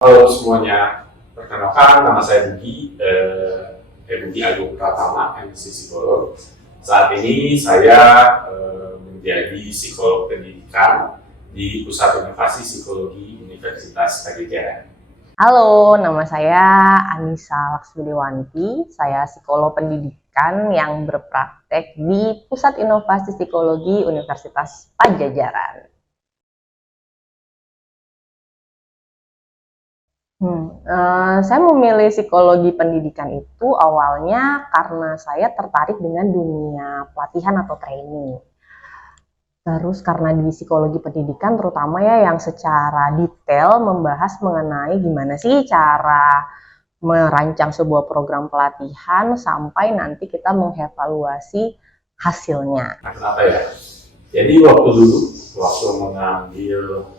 Halo semuanya, perkenalkan nama saya Budi Agung Pratama, MSc Psikolog. Saat ini saya menjadi psikolog pendidikan di Pusat Inovasi Psikologi Universitas Pajajaran. Halo, nama saya Anissa Laksmidewanti. Saya psikolog pendidikan yang berpraktek di Pusat Inovasi Psikologi Universitas Pajajaran. Saya memilih psikologi pendidikan itu awalnya karena saya tertarik dengan dunia pelatihan atau training. Terus karena di psikologi pendidikan terutama ya yang secara detail membahas mengenai gimana sih cara merancang sebuah program pelatihan sampai nanti kita mengevaluasi hasilnya. Nah, kenapa ya? Jadi waktu mengambil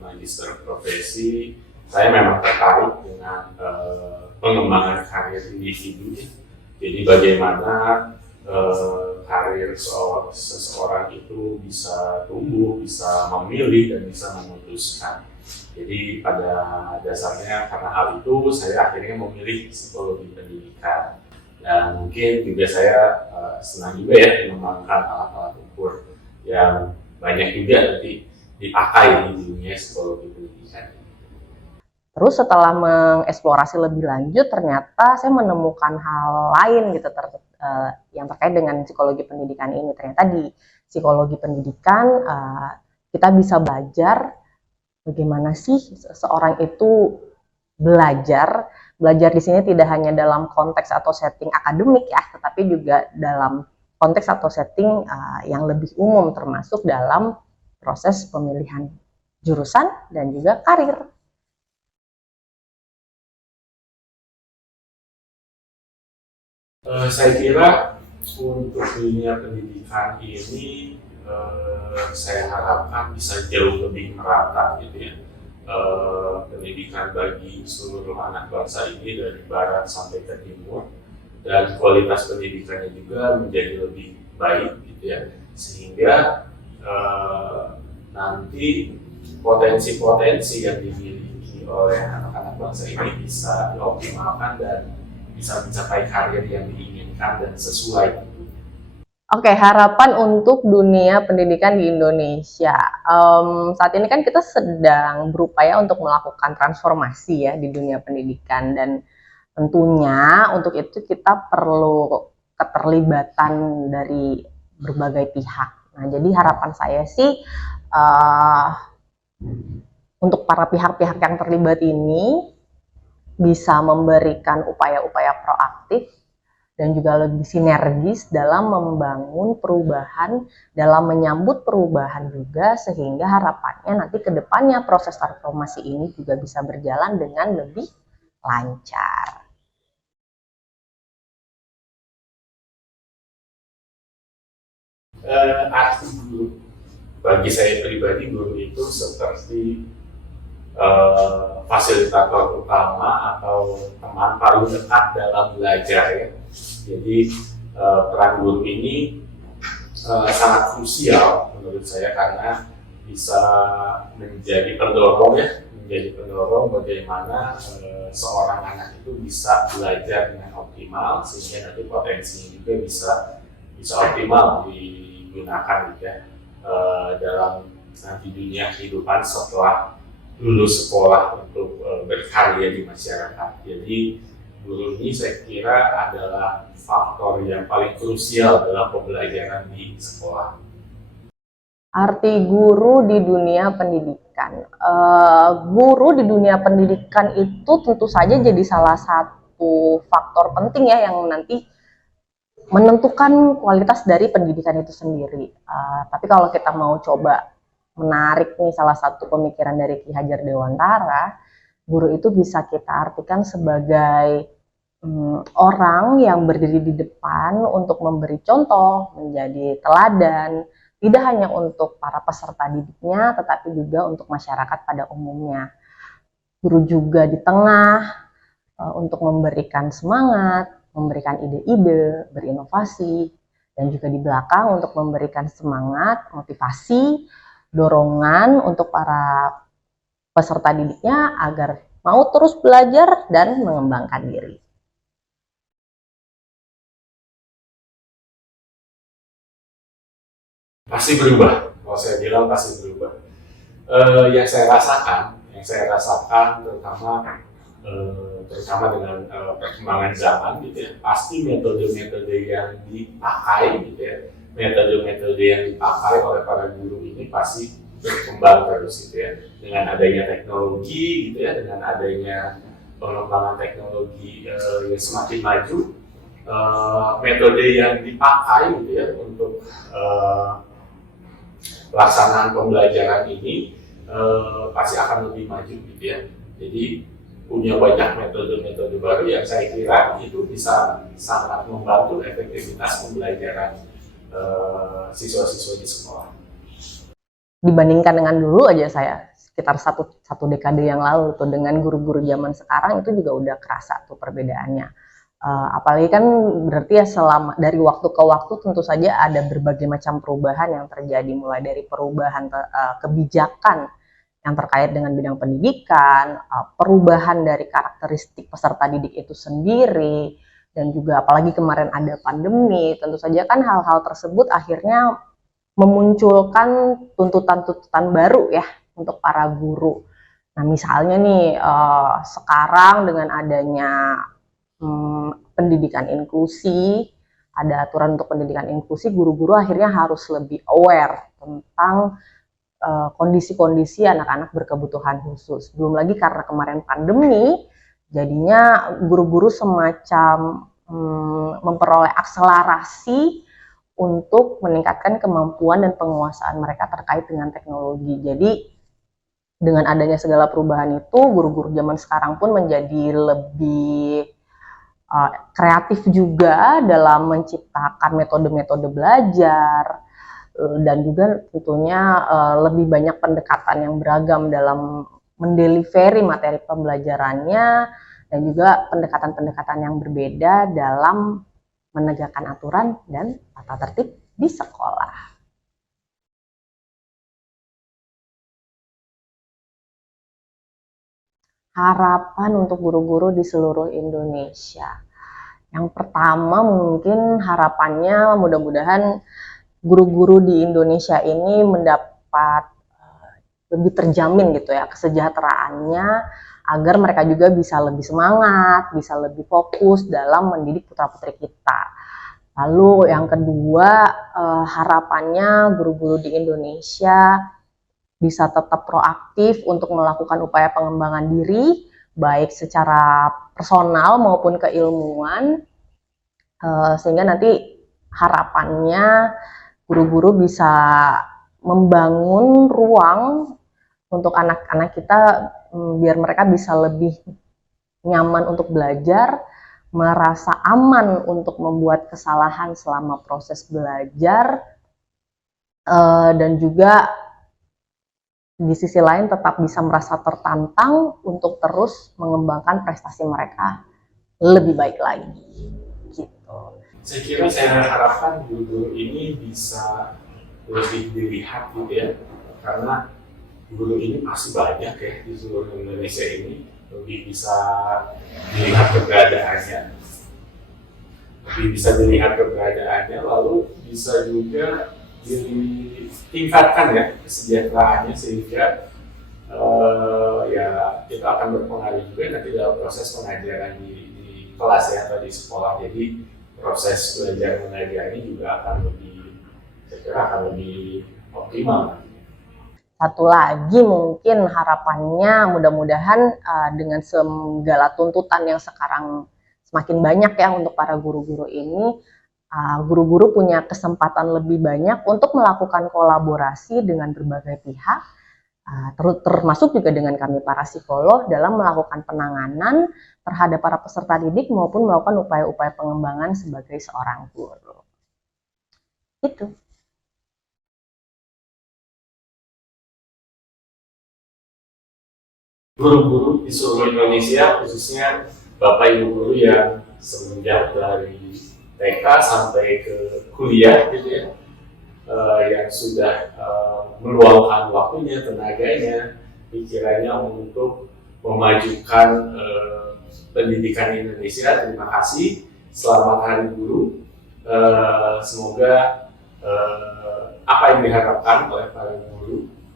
magister profesi, saya memang tertarik dengan pengembangan karir individu. Jadi bagaimana karir seseorang itu bisa tumbuh, bisa memilih, dan bisa memutuskan. Jadi pada dasarnya karena hal itu saya akhirnya memilih psikologi pendidikan. Dan mungkin juga saya senang juga ya mengembangkan alat-alat ukur yang banyak juga nanti dipakai di dunia psikologi pendidikan. Terus setelah mengeksplorasi lebih lanjut, ternyata saya menemukan hal lain gitu yang terkait dengan psikologi pendidikan ini. Ternyata di psikologi pendidikan kita bisa belajar bagaimana sih seorang itu belajar. Belajar di sini tidak hanya dalam konteks atau setting akademik ya, tetapi juga dalam konteks atau setting yang lebih umum, termasuk dalam proses pemilihan jurusan dan juga karir. Saya kira untuk dunia pendidikan ini saya harapkan bisa jauh lebih merata gitu ya. Pendidikan bagi seluruh anak bangsa ini dari barat sampai ke timur, dan kualitas pendidikannya juga menjadi lebih baik gitu ya, sehingga nanti potensi-potensi yang dimiliki oleh anak-anak bangsa ini bisa dioptimalkan dan bisa mencapai karir yang diinginkan dan sesuai. Oke, harapan untuk dunia pendidikan di Indonesia. Saat ini kan kita sedang berupaya untuk melakukan transformasi ya di dunia pendidikan, dan tentunya untuk itu kita perlu keterlibatan dari berbagai pihak. Nah, jadi harapan saya sih untuk para pihak-pihak yang terlibat ini bisa memberikan upaya-upaya proaktif dan juga lebih sinergis dalam membangun perubahan, dalam menyambut perubahan juga, sehingga harapannya nanti ke depannya proses transformasi ini juga bisa berjalan dengan lebih lancar. Arti guru bagi saya pribadi, guru itu seperti fasilitator utama atau teman paling dekat dalam belajar ya. Jadi peran guru ini sangat krusial menurut saya karena bisa menjadi pendorong ya, menjadi pendorong bagaimana seorang anak itu bisa belajar dengan optimal sehingga nanti potensinya juga bisa optimal digunakan gitu ya dalam nanti dunia kehidupan setelah lulus sekolah untuk berkarya di masyarakat. Jadi guru ini saya kira adalah faktor yang paling krusial dalam pembelajaran di sekolah. Arti guru di dunia pendidikan. Guru di dunia pendidikan itu tentu saja jadi salah satu faktor penting ya yang nanti menentukan kualitas dari pendidikan itu sendiri. Tapi kalau kita mau coba menarik nih salah satu pemikiran dari Ki Hajar Dewantara, guru itu bisa kita artikan sebagai orang yang berdiri di depan untuk memberi contoh, menjadi teladan, tidak hanya untuk para peserta didiknya, tetapi juga untuk masyarakat pada umumnya. Guru juga di tengah untuk memberikan semangat, memberikan ide-ide, berinovasi, dan juga di belakang untuk memberikan semangat, motivasi, dorongan untuk para peserta didiknya agar mau terus belajar dan mengembangkan diri. Pasti berubah. Kalau saya bilang pasti berubah. Yang saya rasakan terutama dengan perkembangan zaman gitu ya, pasti metode-metode yang dipakai gitu ya, metode-metode yang dipakai oleh para guru ini pasti berkembang terus gitu ya, dengan adanya teknologi gitu ya, dengan adanya pengembangan teknologi yang semakin maju, metode yang dipakai gitu ya untuk pelaksanaan pembelajaran ini pasti akan lebih maju gitu ya. Jadi punya banyak metode-metode baru yang saya kira itu bisa sangat membantu efektivitas pembelajaran siswa-siswa di sekolah. Dibandingkan dengan dulu aja saya sekitar satu dekade yang lalu tuh dengan guru-guru zaman sekarang itu juga udah kerasa tuh perbedaannya. Apalagi kan berarti ya selama dari waktu ke waktu tentu saja ada berbagai macam perubahan yang terjadi, mulai dari perubahan kebijakan yang terkait dengan bidang pendidikan, perubahan dari karakteristik peserta didik itu sendiri, dan juga apalagi kemarin ada pandemi, tentu saja kan hal-hal tersebut akhirnya memunculkan tuntutan-tuntutan baru ya untuk para guru. Nah misalnya nih sekarang dengan adanya pendidikan inklusi, ada aturan untuk pendidikan inklusi, guru-guru akhirnya harus lebih aware tentang kondisi-kondisi anak-anak berkebutuhan khusus. Belum lagi karena kemarin pandemi, jadinya guru-guru semacam memperoleh akselerasi untuk meningkatkan kemampuan dan penguasaan mereka terkait dengan teknologi. Jadi dengan adanya segala perubahan itu, guru-guru zaman sekarang pun menjadi lebih kreatif juga dalam menciptakan metode-metode belajar, dan juga tentunya lebih banyak pendekatan yang beragam dalam mendelivery materi pembelajarannya, dan juga pendekatan-pendekatan yang berbeda dalam menegakkan aturan dan tata tertib di sekolah. Harapan untuk guru-guru di seluruh Indonesia. Yang pertama mungkin harapannya mudah-mudahan guru-guru di Indonesia ini mendapat lebih terjamin gitu ya kesejahteraannya, agar mereka juga bisa lebih semangat, bisa lebih fokus dalam mendidik putra-putri kita. Lalu yang kedua, harapannya guru-guru di Indonesia bisa tetap proaktif untuk melakukan upaya pengembangan diri, baik secara personal maupun keilmuan, sehingga nanti harapannya guru-guru bisa membangun ruang untuk anak-anak kita biar mereka bisa lebih nyaman untuk belajar, merasa aman untuk membuat kesalahan selama proses belajar, dan juga di sisi lain tetap bisa merasa tertantang untuk terus mengembangkan prestasi mereka lebih baik lagi. Gitu. Saya kira saya harapkan guru ini bisa lebih dilihat gitu ya, karena guru ini masih banyak ya di seluruh Indonesia ini, lebih bisa dilihat keberadaannya, lalu bisa juga ditingkatkan ya kesejahteraannya, sehingga ya itu akan berpengaruh juga nanti dalam proses pengajaran di kelas ya atau di sekolah. Jadi proses belajar mengajar ini juga akan lebih optimal. Satu lagi mungkin harapannya mudah-mudahan dengan segala tuntutan yang sekarang semakin banyak ya untuk para guru-guru ini, guru-guru punya kesempatan lebih banyak untuk melakukan kolaborasi dengan berbagai pihak, termasuk juga dengan kami para psikolog dalam melakukan penanganan terhadap para peserta didik maupun melakukan upaya-upaya pengembangan sebagai seorang guru. Itu. Guru-guru di seluruh Indonesia, khususnya Bapak Ibu guru yang semenjak dari TK sampai ke kuliah gitu ya, yang sudah meluangkan waktunya, tenaganya, pikirannya untuk memajukan pendidikan Indonesia. Terima kasih, selamat Hari Guru. Semoga apa yang diharapkan oleh para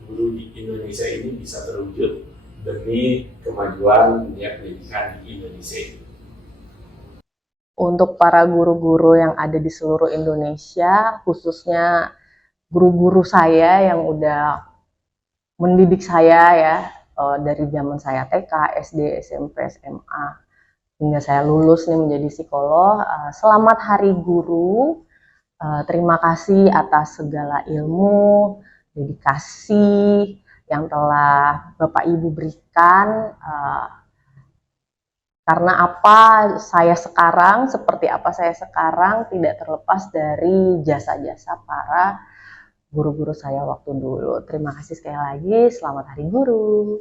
guru di Indonesia ini bisa terwujud demi kemajuan dunia pendidikan di Indonesia ini. Untuk para guru-guru yang ada di seluruh Indonesia, khususnya guru-guru saya yang udah mendidik saya ya, dari zaman saya TK, SD, SMP, SMA, hingga saya lulus nih menjadi psikolog. Selamat Hari Guru. Terima kasih atas segala ilmu, dedikasi yang telah Bapak Ibu berikan. Karena seperti apa saya sekarang tidak terlepas dari jasa-jasa para guru-guru saya waktu dulu. Terima kasih sekali lagi, selamat Hari Guru.